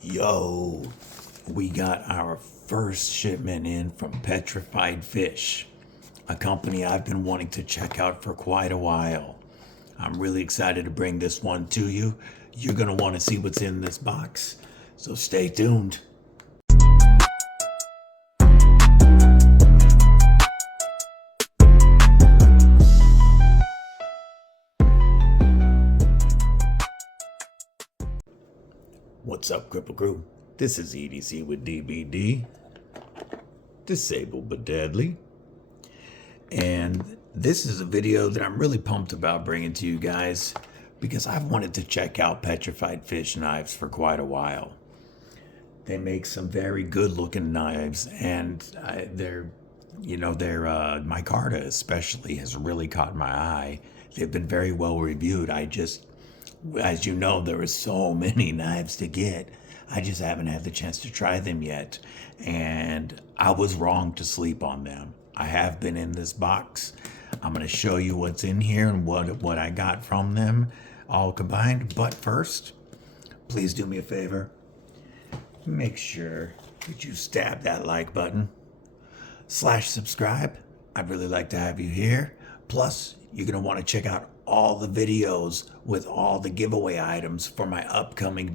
Yo, we got our first shipment in from Petrified Fish, a company I've been wanting to check out for quite a while. I'm really excited to bring this one to you. You're going to want to see what's in this box, so stay tuned. What's up, Cripple Crew? This is EDC with DBD, Disabled but Deadly. And this is a video that I'm really pumped about bringing to you guys because I've wanted to check out Petrified Fish knives for quite a while. They make some very good looking knives, and their micarta especially has really caught my eye. They've been very well reviewed. As you know, there are so many knives to get. I just haven't had the chance to try them yet. And I was wrong to sleep on them. I have been in this box. I'm going to show you what's in here and what I got from them all combined. But first, please do me a favor. Make sure that you stab that like button. /subscribe. I'd really like to have you here. Plus, you're going to want to check out all the videos with all the giveaway items for my upcoming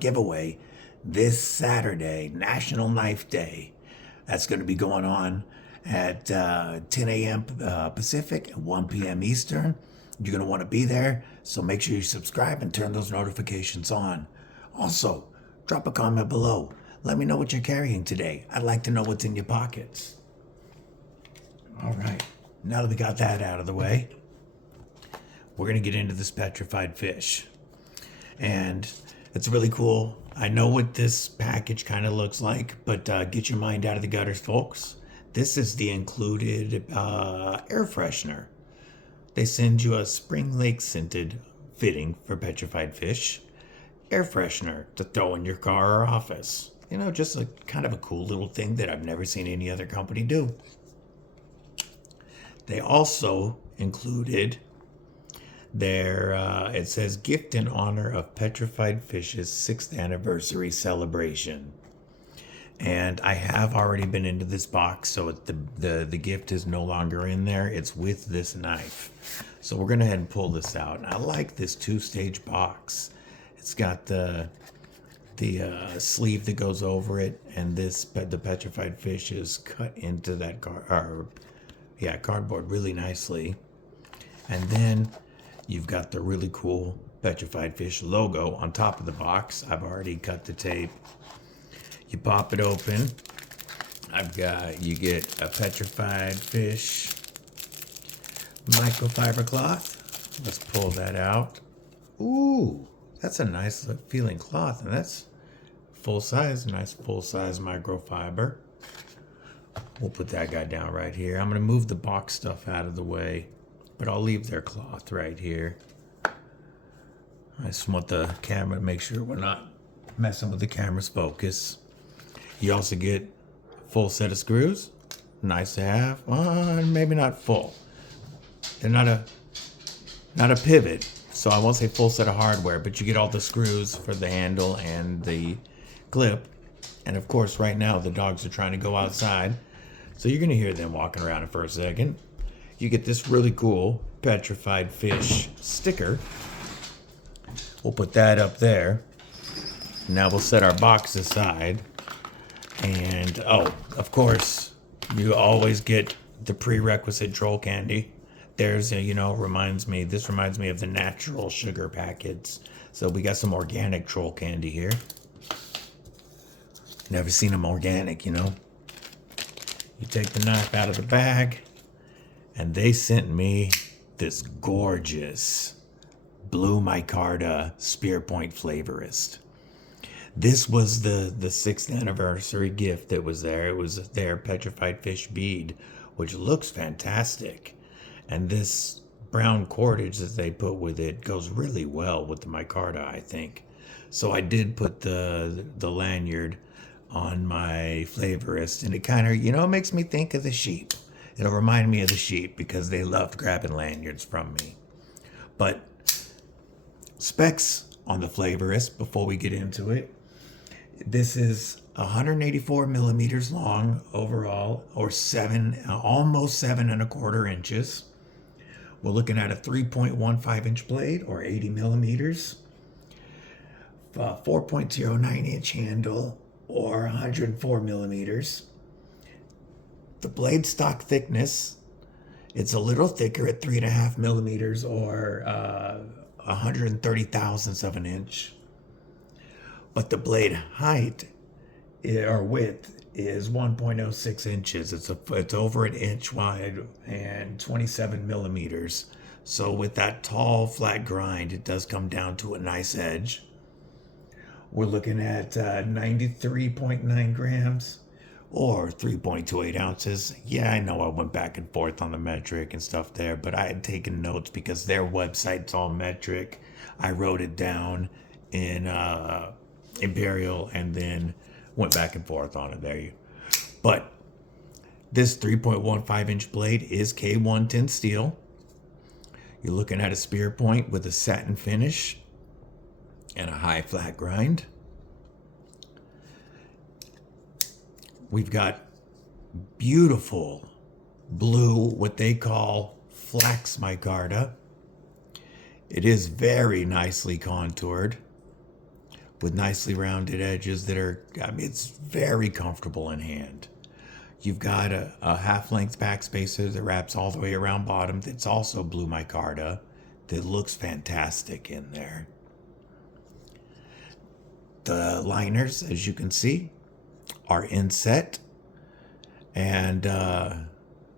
giveaway this Saturday, National Knife Day. That's going to be going on at 10 a.m. Pacific and 1 p.m. Eastern. You're going to want to be there, so make sure you subscribe and turn those notifications on. Also, drop a comment below. Let me know what you're carrying today. I'd like to know what's in your pockets. All right, now that we got that out of the way, we're going to get into this Petrified Fish. And it's really cool. I know what this package kind of looks like, but get your mind out of the gutters, folks. This is the included air freshener. They send you a Spring Lake scented fitting for Petrified Fish air freshener to throw in your car or office. You know, just a kind of a cool little thing that I've never seen any other company do. They also included it says gift in honor of Petrified Fish's 6th anniversary celebration. And I have already been into this box, so the gift is no longer in there. It's with this knife. So we're going to head and pull this out. And I like this 2-stage box. It's got the sleeve that goes over it, and the Petrified Fish is cut into that cardboard really nicely. And then you've got the really cool Petrified Fish logo on top of the box. I've already cut the tape. You pop it open. You get a Petrified Fish microfiber cloth. Let's pull that out. Ooh, that's a nice feeling cloth, and that's nice full size microfiber. We'll put that guy down right here. I'm going to move the box stuff out of the way, but I'll leave their cloth right here. I just want the camera to make sure we're not messing with the camera's focus. You also get a full set of screws. Nice to have. Maybe not full. They're not a pivot, so I won't say full set of hardware, but you get all the screws for the handle and the clip. And of course, right now the dogs are trying to go outside, so you're going to hear them walking around for a second. You get this really cool Petrified Fish sticker. We'll put that up there. Now we'll set our box aside. And, of course, you always get the prerequisite troll candy. This reminds me of the natural sugar packets. So we got some organic troll candy here. Never seen them organic, you know. You take the knife out of the bag, and they sent me this gorgeous blue micarta spear point flavorist. This was the 6th anniversary gift that was there. It was their Petrified Fish bead, which looks fantastic. And this brown cordage that they put with it goes really well with the micarta, I think. So I did put the lanyard on my flavorist, and it kind of, it makes me think of the sheep. It'll remind me of the sheep because they loved grabbing lanyards from me. But specs on the flavorist before we get into it. This is 184 millimeters long overall, or almost 7¼ inches. We're looking at a 3.15 inch blade, or 80 millimeters, 4.09 inch handle, or 104 millimeters. The blade stock thickness, it's a little thicker at 3.5 millimeters, or 130 thousandths of an inch. But the blade height or width is 1.06 inches. It's over an inch wide and 27 millimeters. So with that tall flat grind, it does come down to a nice edge. We're looking at 93.9 grams or 3.28 ounces. Yeah, I know I went back and forth on the metric and stuff there, but I had taken notes because their website's all metric. I wrote it down in Imperial and then went back and forth on it. But this 3.15 inch blade is K110 steel. You're looking at a spear point with a satin finish and a high flat grind. We've got beautiful blue, what they call flax micarta. It is very nicely contoured with nicely rounded edges that are, it's very comfortable in hand. You've got a half-length back spacer that wraps all the way around bottom. That's also blue micarta that looks fantastic in there. The liners, as you can see, are inset and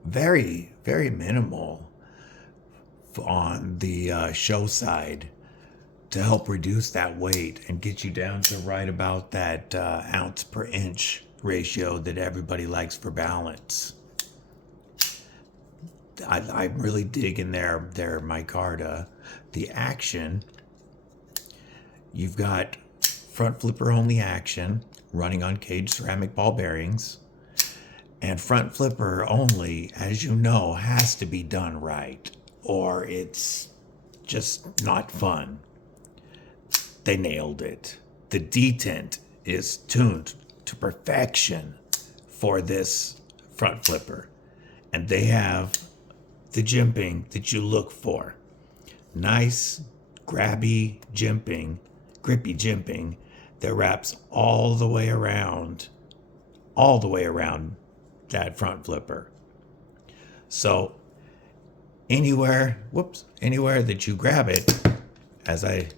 very, very minimal on the show side to help reduce that weight and get you down to right about that ounce per inch ratio that everybody likes for balance. I'm really digging their micarta. The action, you've got front flipper only action running on caged ceramic ball bearings, and front flipper only, as you know, has to be done right or it's just not fun. They nailed it. The detent is tuned to perfection for this front flipper, and they have the jimping that you look for. Nice, grabby jimping, grippy jimping that wraps all the way around that front flipper. So anywhere that you grab it, as I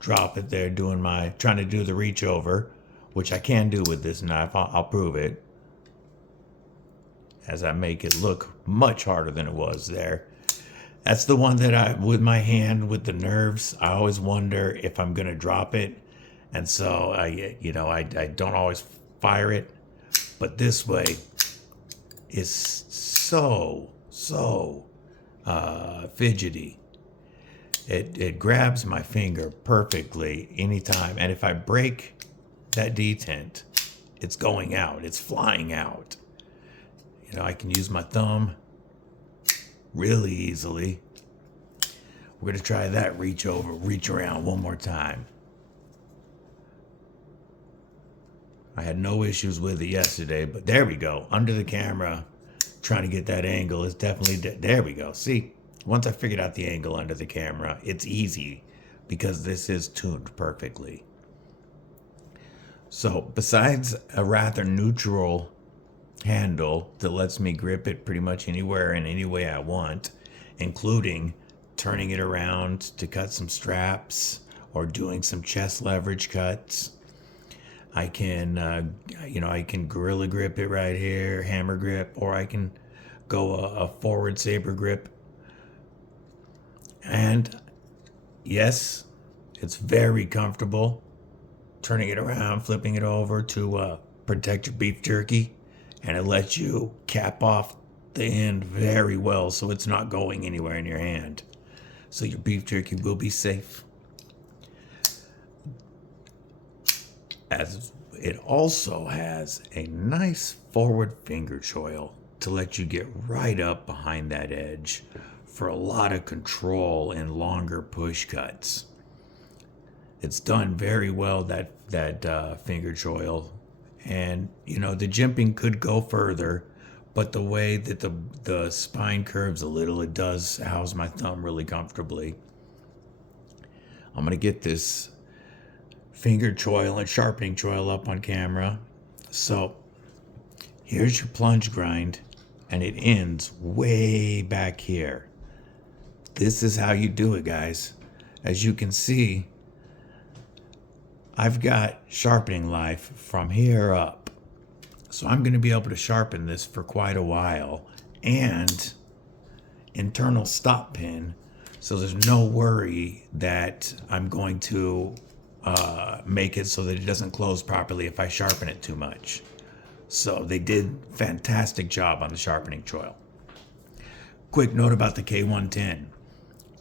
drop it there trying to do the reach over, which I can do with this knife. I'll prove it as I make it look much harder than it was there. That's the one that with my hand, with the nerves, I always wonder if I'm going to drop it. And so I don't always fire it, but this way is so fidgety. It grabs my finger perfectly anytime. And if I break that detent, it's going out. It's flying out. I can use my thumb really easily. We're going to try that reach around one more time. I had no issues with it yesterday, but there we go. Under the camera, trying to get that angle is definitely, there we go. See, once I figured out the angle under the camera, it's easy because this is tuned perfectly. So besides a rather neutral handle that lets me grip it pretty much anywhere and any way I want, including turning it around to cut some straps or doing some chest leverage cuts, I can, I can gorilla grip it right here, hammer grip, or I can go a forward saber grip. And yes, it's very comfortable turning it around, flipping it over to protect your beef jerky, and it lets you cap off the end very well so it's not going anywhere in your hand. So your beef jerky will be safe. As it also has a nice forward finger choil to let you get right up behind that edge for a lot of control and longer push cuts. It's done very well, that finger choil. And, you know, the jimping could go further, but the way that the spine curves a little, it does house my thumb really comfortably. I'm going to get this finger choil and sharpening choil up on camera. So here's your plunge grind, and it ends way back here. This is how you do it, guys. As you can see, I've got sharpening life from here up. So I'm going to be able to sharpen this for quite a while. And internal stop pin, so there's no worry that I'm going to make it so that it doesn't close properly if I sharpen it too much. So they did fantastic job on the sharpening choil. Quick note about the K110.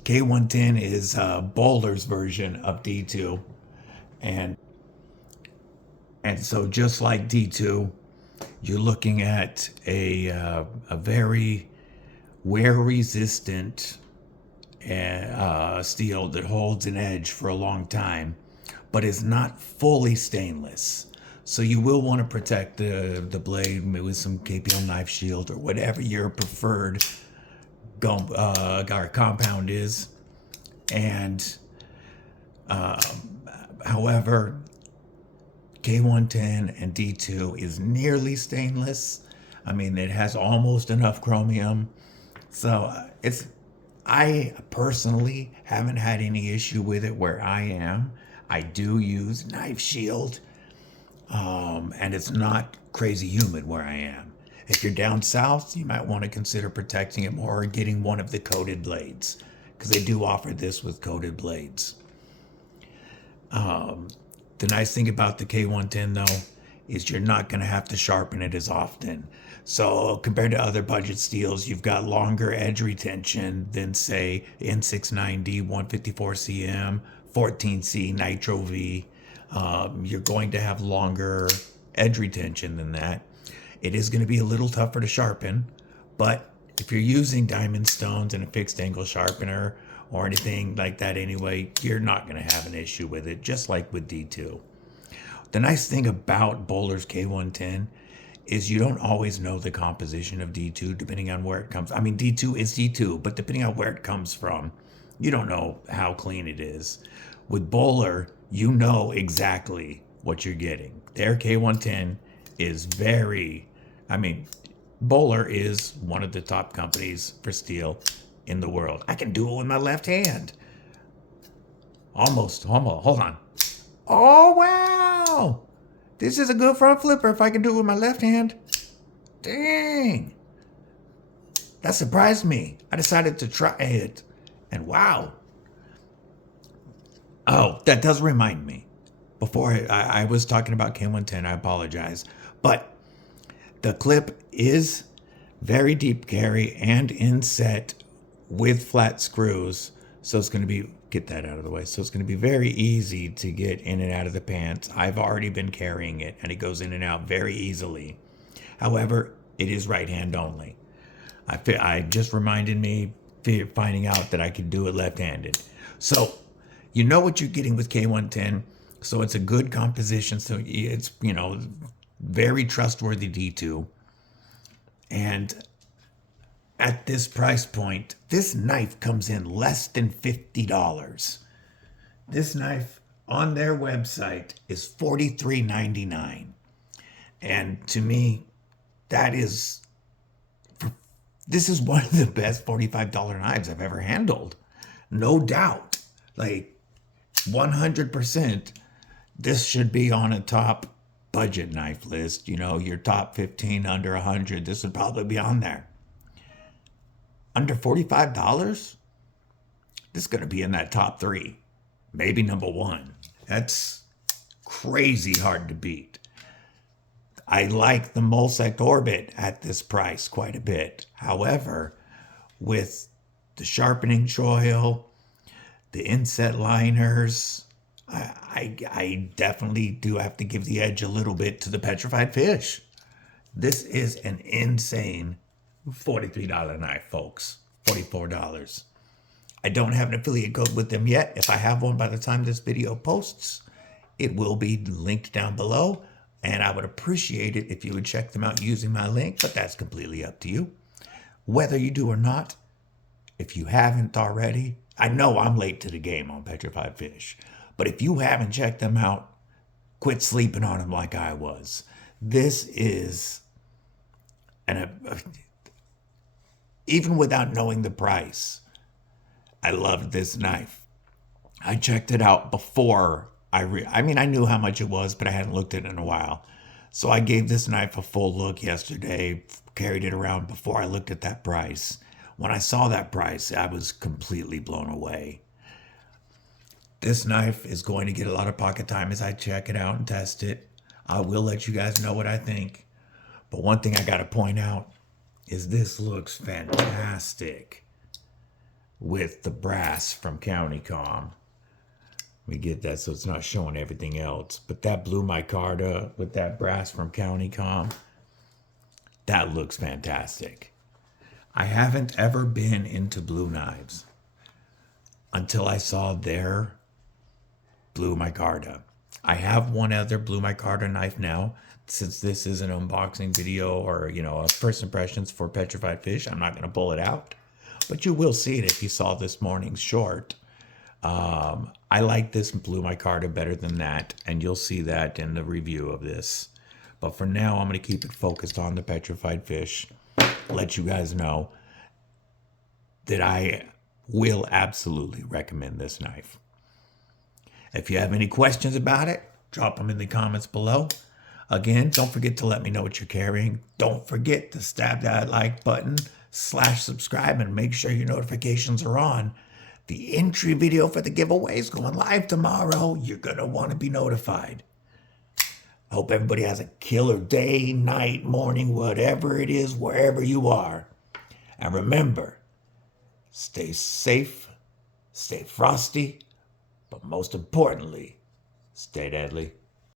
K110 is Bowler's version of D2. And so just like D2, you're looking at a very wear resistant steel that holds an edge for a long time, but is not fully stainless. So you will want to protect the blade with some KPL knife shield or whatever your preferred compound is. And however, K110 and D2 is nearly stainless. I mean, it has almost enough chromium. So I personally haven't had any issue with it where I am. I do use knife shield, and it's not crazy humid where I am. If you're down south, you might want to consider protecting it more or getting one of the coated blades, because they do offer this with coated blades. The nice thing about the K110 though is you're not going to have to sharpen it as often. So compared to other budget steels, you've got longer edge retention than say N690, 154 cm, 14C Nitro V. You're going to have longer edge retention than that. It is going to be a little tougher to sharpen, but if you're using diamond stones and a fixed angle sharpener or anything like that anyway, you're not going to have an issue with it, just like with D2. The nice thing about Bowler's K110 is you don't always know the composition of D2 depending on where it comes. I mean, D2 is D2, but depending on where it comes from, you don't know how clean it is. With Bowler, you know exactly what you're getting. Their K110 is Bowler is one of the top companies for steel in the world. I can do it with my left hand. Almost. Hold on. Oh, wow. This is a good front flipper if I can do it with my left hand. Dang. That surprised me. I decided to try it. And wow. Oh, that does remind me. Before I was talking about K110, I apologize. But the clip is very deep carry and inset with flat screws. So it's going to be, get that out of the way. So it's going to be very easy to get in and out of the pants. I've already been carrying it and it goes in and out very easily. However, it is right hand only. I just reminded me finding out that I could do it left-handed. So you know what you're getting with K110. So it's a good composition. So it's, very trustworthy D2. And at this price point, this knife comes in less than $50. This knife on their website is $43.99. And to me, this is one of the best $45 knives I've ever handled. No doubt. Like 100%, this should be on a top budget knife list. Your top 15 under 100, this would probably be on there. Under $45, this is going to be in that top 3, maybe number 1. That's crazy hard to beat. I like the Mulsec Orbit at this price quite a bit. However, with the sharpening choil, the inset liners, I definitely do have to give the edge a little bit to the Petrified Fish. This is an insane $43 knife, folks. $44. I don't have an affiliate code with them yet. If I have one by the time this video posts, it will be linked down below. And I would appreciate it if you would check them out using my link, but that's completely up to you. Whether you do or not, if you haven't already, I know I'm late to the game on Petrified Fish, but if you haven't checked them out, quit sleeping on them like I was. This is, even without knowing the price, I loved this knife. I checked it out before I knew how much it was, but I hadn't looked at it in a while. So I gave this knife a full look yesterday, carried it around before I looked at that price. When I saw that price, I was completely blown away. This knife is going to get a lot of pocket time as I check it out and test it. I will let you guys know what I think. But one thing I got to point out is this looks fantastic with the brass from County Com. Let me get that so it's not showing everything else. But that blue micarta with that brass from County Com, that looks fantastic. I haven't ever been into blue knives until I saw their blue micarta. I have one other blue micarta knife now. Since this is an unboxing video or, a first impressions for Petrified Fish, I'm not going to pull it out. But you will see it if you saw this morning's short. I like this blue micarta better than that, and you'll see that in the review of this. But for now, I'm going to keep it focused on the Petrified Fish. Let you guys know that I will absolutely recommend this knife. If you have any questions about it, drop them in the comments below. Again, don't forget to let me know what you're carrying. Don't forget to stab that like button, /subscribe, and make sure your notifications are on. The entry video for the giveaway is going live tomorrow. You're going to want to be notified. I hope everybody has a killer day, night, morning, whatever it is, wherever you are. And remember, stay safe, stay frosty, but most importantly, stay deadly.